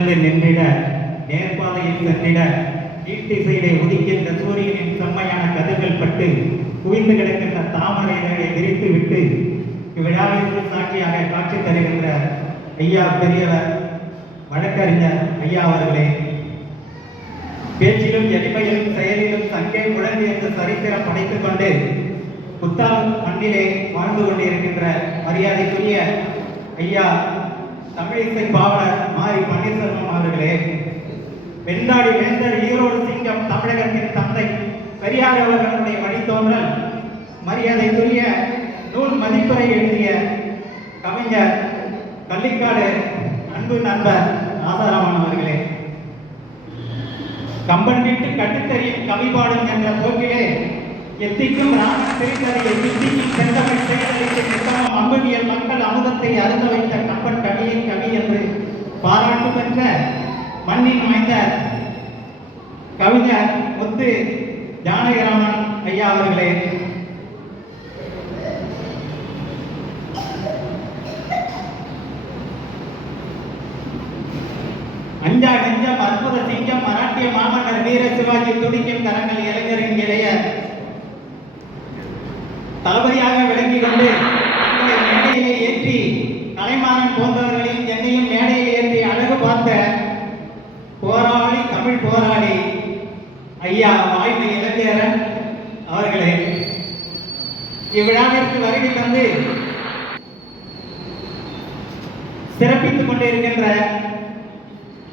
நின்றிட நேர்பாதையில் சென்றிட ஈட்டிசையிலே உதிக்கின்ற சூரியனின் செம்மையான கதிர்கள் பட்டு குவிந்து கிடக்கின்ற தாமரைகளை விரித்து விட்டு இவ்விழாவிற்கு சாட்சியாக காட்சி தருகின்ற ஐயா பெரியவர் வழக்கறிஞர் ஐயா அவர்களே, பேச்சிலும் எளிமையிலும் செயலிலும் சங்கை முழங்கு என்ற சரித்திரம் படைத்துக் கொண்டு புத்தால் மண்ணிலே வாழ்ந்து கொண்டிருக்கின்ற மரியாதைக்குரிய ஐயா தமிழிசை பாவலர் மாரி பன்னீர்செல்வம் அவர்களே, வெண்தாடி வேந்தர் ஈரோடு சிங்கம் தமிழகத்தின் தந்தை பெரியார் அவர்களுடைய வழித்தோன்றல் மரியாதைக்குரிய நூல் மதிப்புரை எழுதிய கவிஞர் கள்ளிக்காடு அன்பு நண்பர் ஆசாராமன் அவர்களே, கம்பன் வீட்டு கட்டுத்தறியும் கவிபாடும் என்ற போக்கிலே எத்திக்கும் ராண திருக்கரையை எத்திக்கும் செந்தமிழ் செயலளித்து நித்தமும் அம்புவியல் மக்கள் அமுதத்தை அருந்த வைத்த கம்பன் கவியை கவி என்று பாராட்டு பெற்ற மண்ணின் மைந்தர் கவிஞர் முத்து ஜானகிராமன் ஐயா அவர்களே, அஞ்சா நெஞ்சம் அற்புத சிங்கம் மராட்டிய மாமன்னர் வீர சிவாஜி துடிக்கும் கரங்கள் இளைஞரின் இளைய தளபதியாக விளங்கி கொண்டு மேடையிலே ஏற்றி கலைமாறன் போன்றவர்களையும் என்னையும் மேடையில் ஏற்றி அழகு பார்த்த போராளி தமிழ் போராளி ஐயா வாய்மை இளைஞரன் அவர்களே, இவ்விழாவிற்கு வருகை தந்து சிறப்பித்துக் கொண்டிருக்கின்ற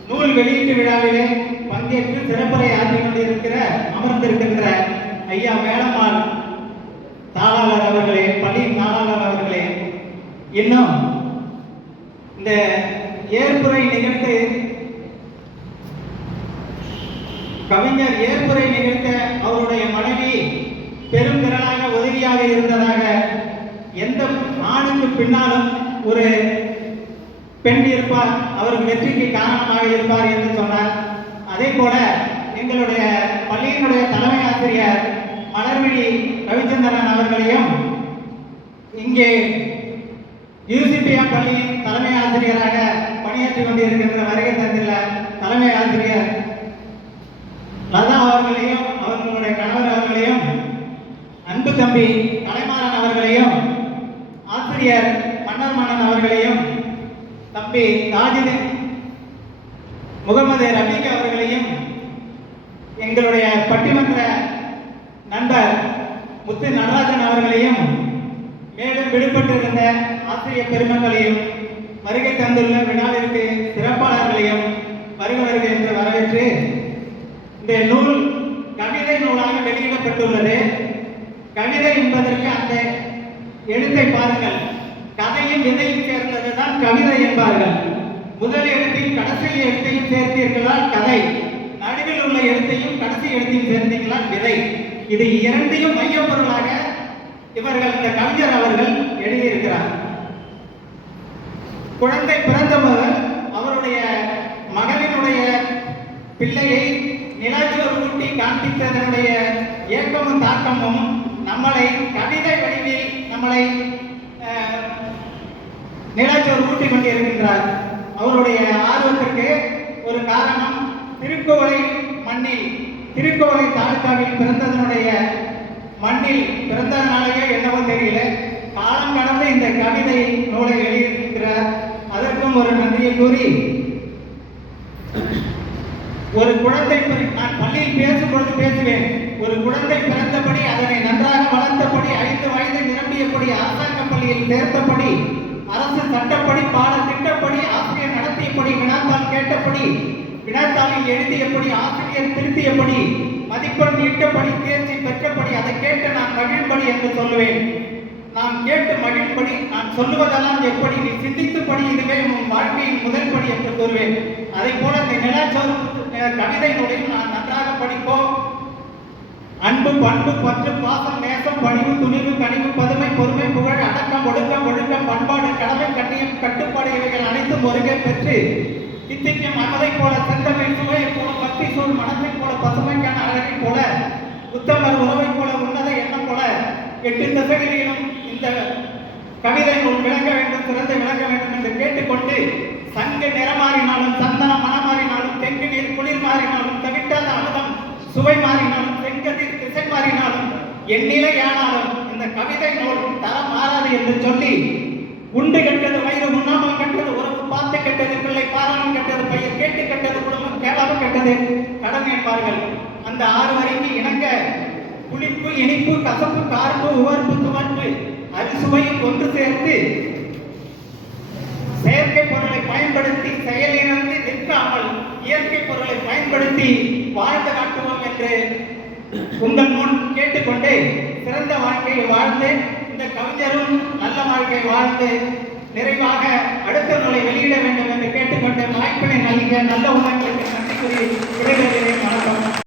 நூல் வெளியீட்டு விழாவிலே பங்கேற்று சிறப்புரை ஆற்றிக் கொண்டிருக்கிற அமர்ந்திருக்கின்ற ஐயா வேளம்மாள் தாளாளர் அவர்களே, பள்ளி தாளாளர் அவர்களே, இன்னும் இந்த ஏற்புரை நிகழ்த்து கவிஞர் ஏற்புரை நிகழ்த்த அவருடைய மனைவி பெரும் திரளாக உதவியாக இருந்ததாக, எந்த ஆணுக்கு பின்னாலும் ஒரு பெண் இருப்பார், அவருக்கு வெற்றிக்கு காரணமாக இருப்பார் என்று சொன்னார். அதே போல எங்களுடைய பள்ளியினுடைய தலைமை ஆசிரியர் மலர்விழி ரவிச்சந்திரன் அவர்களையும் இங்கே யூசிபிஆர் பள்ளியின் தலைமை ஆசிரியராக பணியாற்றிக் கொண்டிருக்கின்ற வருகை தந்துள்ள தலைமை ஆசிரியர் லதா அவர்களையும் அவர்களுடைய கணவர் அவர்களையும் அன்பு தம்பி கலைமாறன் அவர்களையும் ஆசிரியர் மன்னர் மன்னன் அவர்களையும் தம்பி காஜித் முகமது ரபீக் அவர்களையும் எங்களுடைய பட்டிமன்ற நண்பர் முத்து நடராஜன் அவர்களையும் மேலும் விடுபட்டிருந்த ஆசிரியர் பெருமக்களையும் வருகை தந்துள்ள விழாவிற்கு சிறப்பாளர்களையும் வருக வருக என்று வரவேற்று, இந்த நூல் கவிதை நூலாக வெளியிடப்பட்டுள்ளது. கவிதை என்பதற்கு அந்த எழுத்தை பாருங்கள், கதையும் விதையும் சேர்ந்ததுதான் கவிதை என்பார்கள். முதல் எழுத்தையும் கடைசி எழுத்தையும் சேர்த்தீர்களால் கதை, நடுவில் உள்ள எழுத்தையும் கடைசி எழுத்தையும் சேர்த்தீர்களால் விதை. இது இரண்டையும் மையப்பொருளாக இவர்கள் இந்த கவிஞர் அவர்கள் எழுதியிருக்கிறார். குழந்தை பிறந்தவர் அவருடைய மகளினுடைய பிள்ளையை நிலாச்சோர் ஊட்டி காண்பித்ததனுடைய ஏக்கமும் தாக்கமும் நம்மளை கவிதை வடிவில் நம்மளை நிலாச்சோர் ஊட்டி கொண்டிருக்கின்றார். அவருடைய ஆர்வத்திற்கு ஒரு காரணம் திருக்கோளை மண்ணில், திருக்கோளை தாலுகாவில் பிறந்ததனுடைய மண்ணில் பிறந்ததனாலேயே என்னவோ தெரியல, காலம் கடந்து இந்த கவிதை நூலை எழுதியிருக்கிறார். அதற்கும் ஒரு நன்றியை கூறி, ஒரு குழந்தை நான் பள்ளியில் பேசும்பொழுது பேசுவேன், ஒரு குழந்தை பிறந்தபடி அதனை நன்றாக வளர்த்தபடி 5 வயது நிரம்பியபடி அரசாங்க பள்ளியில் சேர்த்தபடி அரசு சட்டப்படி பாட திட்டப்படி ஆசிரியர் நடத்தியபடி வினாத்தாள் கேட்டபடி வினாத்தாளில் எழுதியபடி ஆசிரியர் திருத்தியபடி மதிப்பெண் இட்டபடி தேர்ச்சி பெற்றபடி அதை கேட்டு நான் மகிழ்படி என்று சொல்லுவேன். நான் கேட்டு மகிழ்படி, நான் சொல்லுவதெல்லாம் எப்படி நீ சிந்தித்துப்படி, இதுவே உன் வாழ்க்கையின் முதல் படி என்று கூறுவேன். அதை போல இந்த நிலாச்சோர் கவிதை நூலில் நான் நன்றாக படிப்போம். அன்பு பண்பு பற்று பாசம் நேசம் பணிவு துணிவு கனிவு பதுமை பொறுமை புகழ் அடக்கம் ஒடுக்கம் ஒழுக்கம் பண்பாடு கடமை கண்ணியம் கட்டுப்பாடு இவைகள் அனைத்தும் ஒருங்கே பெற்று இத்திக்கும் மனதை போல செந்தமிழ் சுவையை போல பக்தி சூழ் மனத்தை போல பசுமைக்கான அழகை போல உத்தமர் உறவை போல உன்னத எண்ணம் போல 8 திசைகளிலும் இந்த கவிதை நூல் விளங்க வேண்டும், சிறந்து விளங்க வேண்டும் என்று கேட்டுக்கொண்டு சங்கு நிறம் மாறினாலும், சந்தனம் மனம் மாறினாலும், தெங்கு நீர் குளிர் மாறினாலும், தவிட்டாத அமுதம் சுவை மாறினாலும், செங்கதிர் திசை மாறினாலும், எண்ணிலை ஆனாலும் இந்த கவிதை நூல் தரம் மாறாது என்று சொல்லி, உண்டு கெட்டது வயிறு உண்ணாமல் கெட்டது உறவு பார்த்து கெட்டது பிள்ளை பாராமல் கெட்டது பையன் கேட்டு கெட்டது குடும்பம் கேளாமல் கெட்டது கடன் என்பார்கள். அந்த 6 வரிக்கு இணங்க புளிப்பு இனிப்பு கசப்பு கார்ப்பு உவர்ப்பு துவர்ப்பு அரிசுவையும் ஒன்று சேர்த்து செயற்கை பொருளை பயன்படுத்தி செயலிழந்து நிற்காமல் இயற்கை பொருளை பயன்படுத்தி வாழ்ந்து காட்டுவோம் என்று உங்கள் முன் கேட்டுக்கொண்டு சிறந்த வாழ்க்கையை வாழ்ந்து இந்த கவிஞரும் நல்ல வாழ்க்கை வாழ்ந்து நிறைவாக அடுத்த நூலை வெளியிட வேண்டும் என்று கேட்டுக்கொண்டு வாய்ப்பினை நல்கிய நல்ல உணர்வுகளுக்கு நன்றி கூறி விடைபெறுகிறேன். வணக்கம்.